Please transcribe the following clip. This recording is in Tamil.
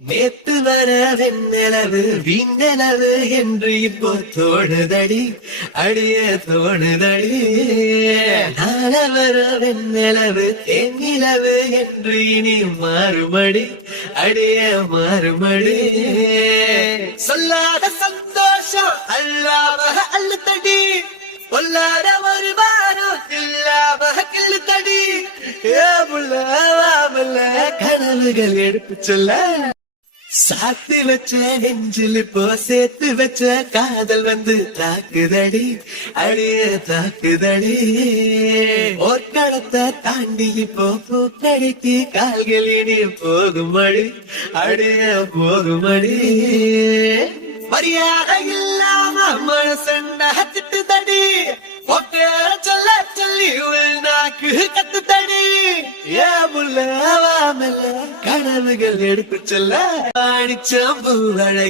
நேத்து வர வெண்ணிலவு வீண்ணிலவு என்று இப்போ தோணுதடி அடிய தோணுதடி. நாள வர வெண்ணிலவு தென்னிலவு என்று இனி மாறுமடி அடிய மாறுமடி. சொல்லாத சந்தோஷம் அல்லாம அள்ளுத்தடி, பொல்லாத ஒரு வாரம் இல்லாம கிள்ளுத்தடி. கனவுகள் எடுத்து சொல்ல சாத்தி வச்ச நெஞ்சில் இப்போ சேர்த்து வச்ச காதல் வந்து தாக்குதடி அடிய தாக்குதடி. ஒர்க்கடத்தை தாண்டி இப்போ பூக்கடிக்கு கால்களினி போகுமடி அடிய போகுமடி. மரியாதை இல்லாம மனசண்டா திட்டுதடி, சொல்ல சொல்லி நாக்கு கத்துதடி. கனவுகள் எடுத்து சொல்ல அடிச்சம்பூ அழகு